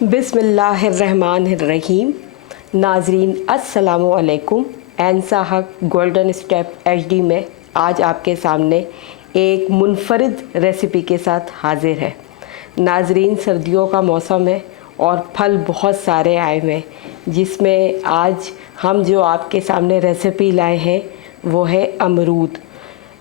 बिस्मिल्लाहिर्रहमानिर्रहीम। नाजरीन अस्सलामु अलैकुम। एनसा हक गोल्डन स्टेप एचडी में आज आपके सामने एक मुनफरिद रेसिपी के साथ हाजिर है। नाजरीन, सर्दियों का मौसम है और फल बहुत सारे आए हुए हैं, जिसमें आज हम जो आपके सामने रेसिपी लाए हैं वो है अमरूद।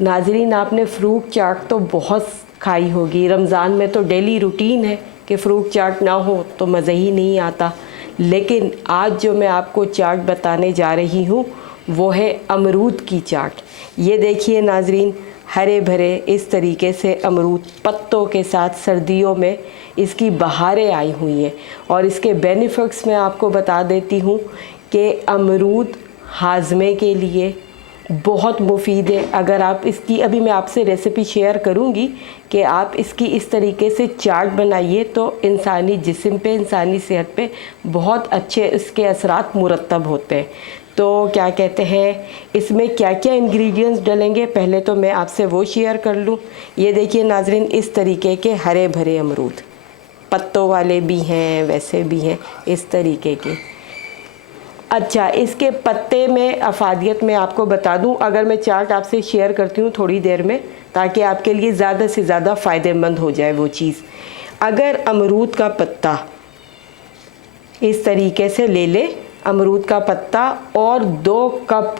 नाजरीन, आपने फ्रूट चाट तो बहुत खाई होगी। रमज़ान में तो डेली रूटीन है कि फ़्रूट चाट ना हो तो मज़ा ही नहीं आता। लेकिन आज जो मैं आपको चाट बताने जा रही हूँ वो है अमरूद की चाट। ये देखिए नाजरीन, हरे भरे इस तरीके से अमरूद पत्तों के साथ सर्दियों में इसकी बहारें आई हुई हैं। और इसके बेनिफिट्स मैं आपको बता देती हूँ कि अमरूद हाजमे के लिए बहुत मुफीद है। अगर आप इसकी, अभी मैं आपसे रेसिपी शेयर करूंगी कि आप इसकी इस तरीके से चाट बनाइए तो इंसानी जिस्म पे, इंसानी सेहत पे बहुत अच्छे इसके असरात मुरतब होते हैं। तो क्या कहते हैं, इसमें क्या क्या इंग्रेडिएंट्स डलेंगे पहले तो मैं आपसे वो शेयर कर लूँ। ये देखिए नाजरीन, इस तरीके के हरे भरे अमरूद, पत्तों वाले भी हैं वैसे भी हैं इस तरीके के। अच्छा, इसके पत्ते में अफादियत मैं आपको बता दूं, अगर मैं चार्ट आपसे शेयर करती हूँ थोड़ी देर में, ताकि आपके लिए ज़्यादा से ज़्यादा फ़ायदेमंद हो जाए वो चीज़। अगर अमरूद का पत्ता इस तरीके से ले ले, अमरूद का पत्ता, और 2 कप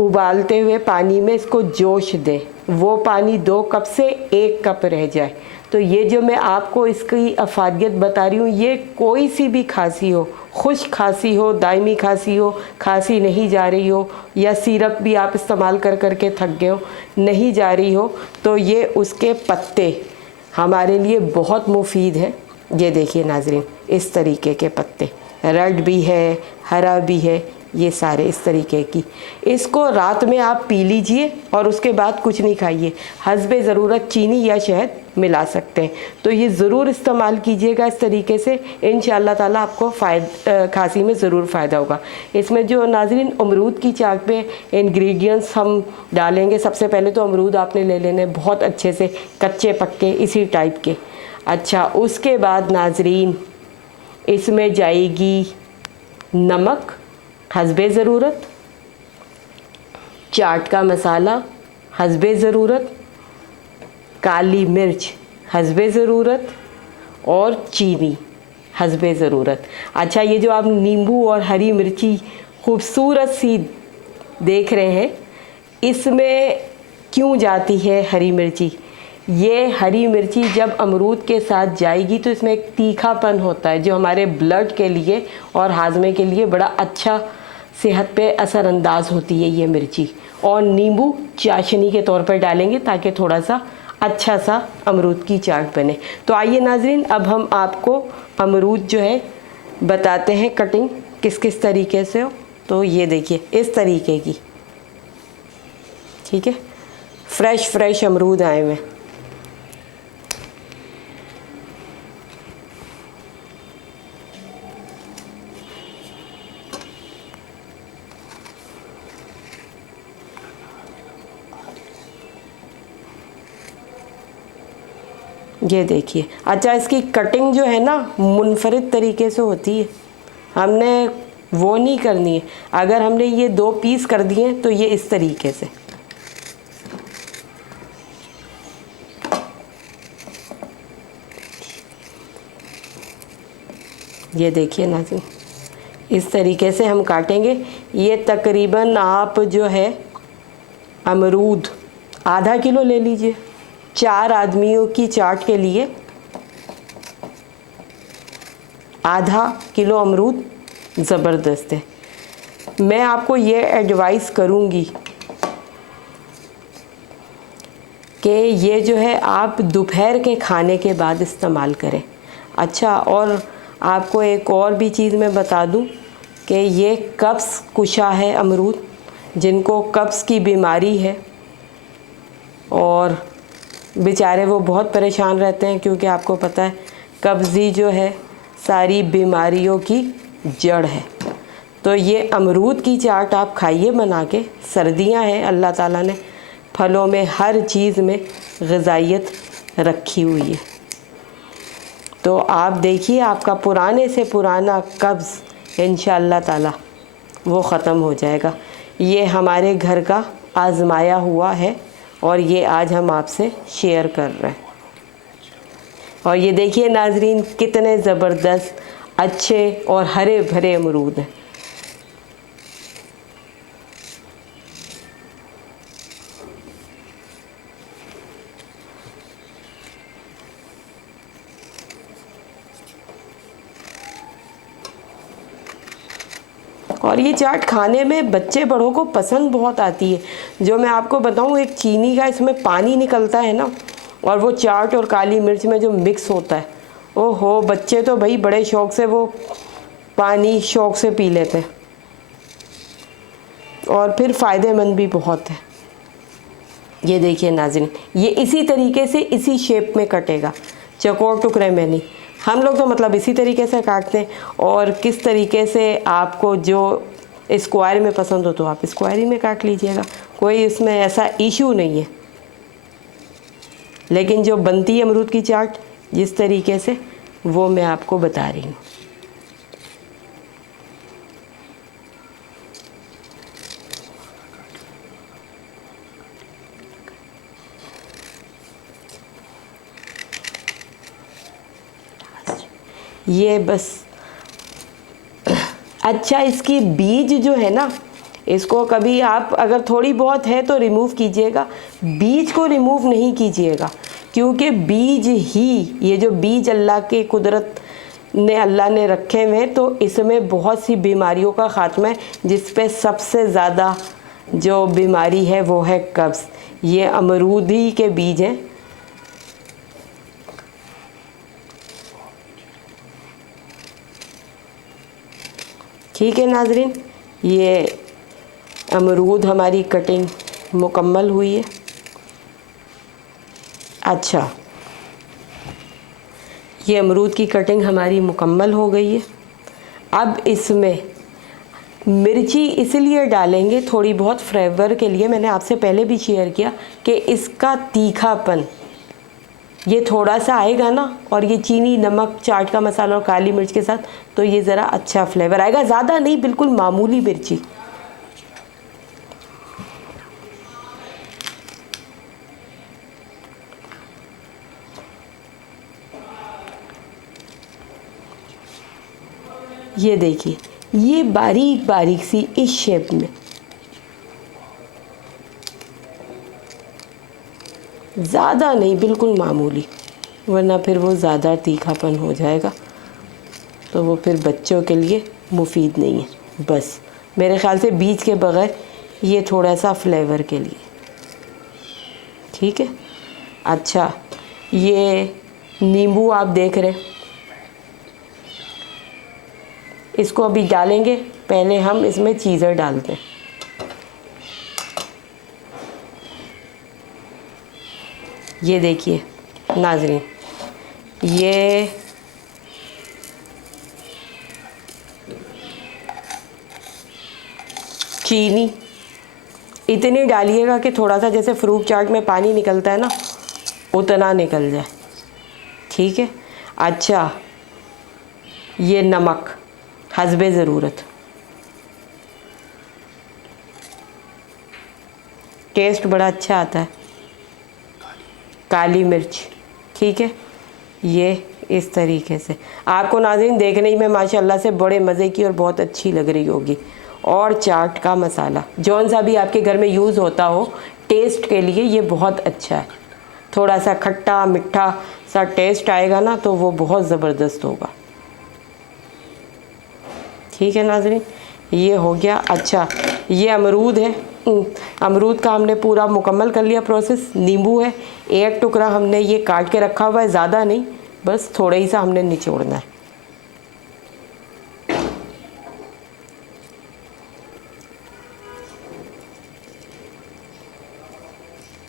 उबालते हुए पानी में इसको जोश दें, वो पानी 2 कप से 1 कप रह जाए। तो ये जो मैं आपको इसकी अफादियत बता रही हूँ, ये कोई सी भी खांसी हो, खुश्क खांसी हो, दायमी खांसी हो, खांसी नहीं जा रही हो, या सिरप भी आप इस्तेमाल कर कर के थक गए हो, नहीं जा रही हो, तो ये उसके पत्ते हमारे लिए बहुत मुफीद हैं। ये देखिए नाजरीन, इस तरीके के पत्ते, रेड भी है, हरा भी है, ये सारे इस तरीके की। इसको रात में आप पी लीजिए और उसके बाद कुछ नहीं खाइए। हस्बे ज़रूरत चीनी या शहद मिला सकते हैं। तो ये ज़रूर इस्तेमाल कीजिएगा इस तरीके से, इंशाअल्लाह ताला आपको खांसी में ज़रूर फ़ायदा होगा। इसमें जो नाजरीन अमरूद की चाट में इंग्रेडिएंट्स हम डालेंगे, सबसे पहले तो अमरूद आपने ले लेने बहुत अच्छे से कच्चे पक्के इसी टाइप के। अच्छा, उसके बाद नाजरीन इसमें जाएगी नमक हस्बे ज़रूरत, चाट का मसाला हस्बे ज़रूरत, काली मिर्च हस्बे ज़रूरत, और चीनी हस्बे ज़रूरत। अच्छा, ये जो आप नींबू और हरी मिर्ची खूबसूरत सी देख रहे हैं, इसमें क्यों जाती है हरी मिर्ची? ये हरी मिर्ची जब अमरूद के साथ जाएगी तो इसमें एक तीखापन होता है जो हमारे ब्लड के लिए और हाजमे के लिए बड़ा अच्छा, सेहत पे असरअंदाज होती है ये मिर्ची। और नींबू चाशनी के तौर पर डालेंगे ताकि थोड़ा सा अच्छा सा अमरूद की चाट बने। तो आइए नाजरीन, अब हम आपको अमरूद जो है बताते हैं कटिंग किस किस तरीके से हो। तो ये देखिए इस तरीके की, ठीक है, फ्रेश अमरूद आए हुए। ये देखिए। अच्छा, इसकी कटिंग जो है ना मुनफरिद तरीके से होती है, हमने वो नहीं करनी है। अगर हमने ये 2 पीस कर दिए तो ये इस तरीके से, ये देखिए नाज़रीन, इस तरीके से हम काटेंगे। ये तकरीबन आप जो है अमरूद आधा किलो ले लीजिए। 4 आदमियों की चाट के लिए आधा किलो अमरूद ज़बरदस्त है। मैं आपको ये एडवाइस करूँगी कि ये जो है आप दोपहर के खाने के बाद इस्तेमाल करें। अच्छा, और आपको एक और भी चीज़ मैं बता दूं कि ये कब्ज़ कुशा है अमरूद, जिनको कब्ज़ की बीमारी है और बेचारे वो बहुत परेशान रहते हैं, क्योंकि आपको पता है कब्ज़ी जो है सारी बीमारियों की जड़ है। तो ये अमरूद की चाट आप खाइए बना के। सर्दियां हैं, अल्लाह ताला ने फलों में हर चीज़ में ग़िज़ाइयत रखी हुई है। तो आप देखिए आपका पुराने से पुराना कब्ज़ इंशाअल्लाह ताला वो ख़त्म हो जाएगा। ये हमारे घर का आज़माया हुआ है और ये आज हम आपसे शेयर कर रहे हैं। और ये देखिए नाज़रीन कितने ज़बरदस्त अच्छे और हरे भरे अमरूद हैं। और ये चाट खाने में बच्चे बड़ों को पसंद बहुत आती है। जो मैं आपको बताऊं, एक चीनी का इसमें पानी निकलता है ना, और वो चाट और काली मिर्च में जो मिक्स होता है, ओहो बच्चे तो भाई बड़े शौक़ से वो पानी शौक़ से पी लेते हैं और फिर फ़ायदेमंद भी बहुत है। ये देखिए नाज़रीन, ये इसी तरीके से इसी शेप में कटेगा, चौकोर टुकड़े में नहीं। हम लोग तो मतलब इसी तरीके से काटते हैं। और किस तरीके से आपको जो स्क्वायर में पसंद हो तो आप स्क्वायर में काट लीजिएगा, कोई इसमें ऐसा इशू नहीं है। लेकिन जो बनती है अमरूद की चाट जिस तरीके से, वो मैं आपको बता रही हूँ। ये बस अच्छा, इसकी बीज जो है ना, इसको कभी आप अगर थोड़ी बहुत है तो रिमूव कीजिएगा, बीज को रिमूव नहीं कीजिएगा, क्योंकि बीज ही, ये जो बीज अल्लाह के कुदरत ने अल्लाह ने रखे हुए हैं, तो इसमें बहुत सी बीमारियों का ख़ात्मा है, जिस पे सबसे ज़्यादा जो बीमारी है वो है कब्ज़। ये अमरूद ही के बीज हैं। ठीक है नाज़रीन, ये अमरूद हमारी कटिंग मुकम्मल हुई है। अच्छा, ये अमरूद की कटिंग हमारी मुकम्मल हो गई है। अब इसमें मिर्ची इसलिए डालेंगे थोड़ी बहुत फ्लेवर के लिए, मैंने आपसे पहले भी शेयर किया कि इसका तीखापन ये थोड़ा सा आएगा ना, और ये चीनी नमक चाट का मसाला और काली मिर्च के साथ, तो ये ज़रा अच्छा फ्लेवर आएगा। ज़्यादा नहीं, बिल्कुल मामूली मिर्ची। ये देखिए, ये बारीक बारीक सी इस शेप में, ज़्यादा नहीं, बिल्कुल मामूली, वरना फिर वो ज़्यादा तीखापन हो जाएगा तो वो फिर बच्चों के लिए मुफीद नहीं है। बस मेरे ख़्याल से बीज के बग़ैर ये थोड़ा सा फ्लेवर के लिए। ठीक है। अच्छा, ये नींबू आप देख रहे हैं, इसको अभी डालेंगे, पहले हम इसमें चीज़र डालते हैं। ये देखिए नाज़रीन, ये चीनी इतनी डालिएगा कि थोड़ा सा जैसे फ्रूट चाट में पानी निकलता है ना, उतना निकल जाए। ठीक है। अच्छा, ये नमक हस्बे ज़रूरत, टेस्ट बड़ा अच्छा आता है। काली मिर्च, ठीक है, ये इस तरीके से आपको नाज़रीन देखने ही में माशाल्लाह से बड़े मज़े की और बहुत अच्छी लग रही होगी। और चाट का मसाला जौन सा भी आपके घर में यूज़ होता हो, टेस्ट के लिए ये बहुत अच्छा है। थोड़ा सा खट्टा मीठा सा टेस्ट आएगा ना, तो वो बहुत ज़बरदस्त होगा। ठीक है नाज़रीन, ये हो गया। अच्छा, ये अमरूद है, अमरूद का हमने पूरा मुकम्मल कर लिया प्रोसेस। नींबू है, एक टुकड़ा हमने ये काट के रखा हुआ है, ज़्यादा नहीं, बस थोड़ा ही सा हमने निचोड़ना है।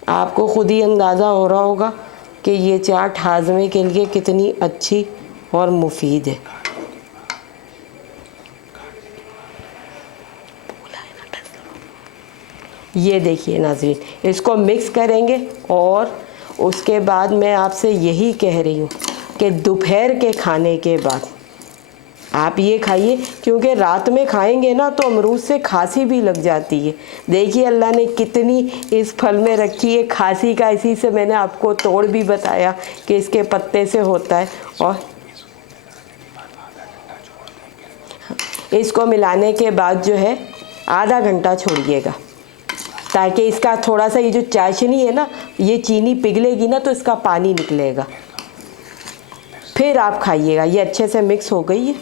आपको ख़ुद ही अंदाज़ा हो रहा होगा कि ये चाट हाजमे के लिए कितनी अच्छी और मुफीद है। ये देखिए नाज़रीन, इसको मिक्स करेंगे और उसके बाद मैं आपसे यही कह रही हूँ कि दोपहर के खाने के बाद आप ये खाइए, क्योंकि रात में खाएंगे ना तो अमरूद से खांसी भी लग जाती है। देखिए अल्लाह ने कितनी इस फल में रखी है खांसी का, इसी से मैंने आपको तोड़ भी बताया कि इसके पत्ते से होता है। और इसको मिलाने के बाद जो है आधा घंटा छोड़िएगा, ताकि इसका थोड़ा सा ये जो चाशनी है ना, ये चीनी पिघलेगी ना तो इसका पानी निकलेगा, फिर आप खाइएगा। ये अच्छे से मिक्स हो गई है।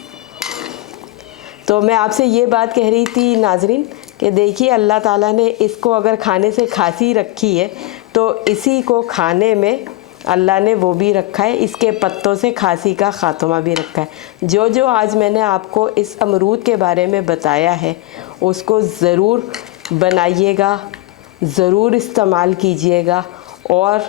तो मैं आपसे ये बात कह रही थी नाजरीन कि देखिए अल्लाह ताला ने इसको अगर खाने से खांसी रखी है तो इसी को खाने में अल्लाह ने वो भी रखा है, इसके पत्तों से खांसी का ख़ात्मा भी रखा है। जो जो आज मैंने आपको इस अमरूद के बारे में बताया है उसको ज़रूर बनाइएगा, ज़रूर इस्तेमाल कीजिएगा और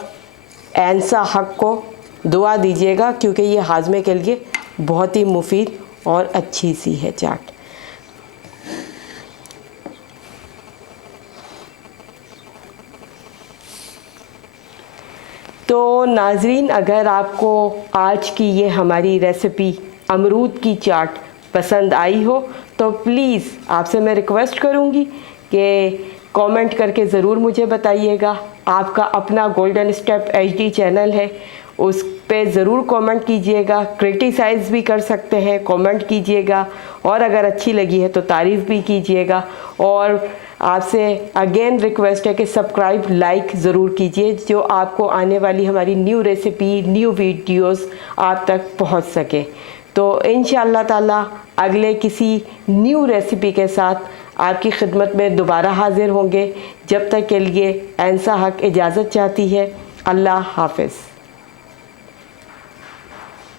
ऐंसा हक को दुआ दीजिएगा, क्योंकि ये हाजमे के लिए बहुत ही मुफीद और अच्छी सी है चाट। तो नाजरीन, अगर आपको आज की ये हमारी रेसिपी अमरूद की चाट पसंद आई हो तो प्लीज़ आपसे मैं रिक्वेस्ट करूँगी कि कमेंट करके ज़रूर मुझे बताइएगा। आपका अपना गोल्डन स्टेप HD चैनल है, उस पे ज़रूर कमेंट कीजिएगा, क्रिटिसाइज़ भी कर सकते हैं, कमेंट कीजिएगा और अगर अच्छी लगी है तो तारीफ़ भी कीजिएगा। और आपसे अगेन रिक्वेस्ट है कि सब्सक्राइब लाइक ज़रूर कीजिए, जो आपको आने वाली हमारी न्यू रेसिपी न्यू वीडियोस आप तक पहुंच सके। तो इंशाअल्लाह ताला अगले किसी न्यू रेसिपी के साथ आपकी खिदमत में दोबारा हाज़िर होंगे। जब तक के लिए ऐंसा हक इजाज़त चाहती है। अल्लाह हाफ़िज़।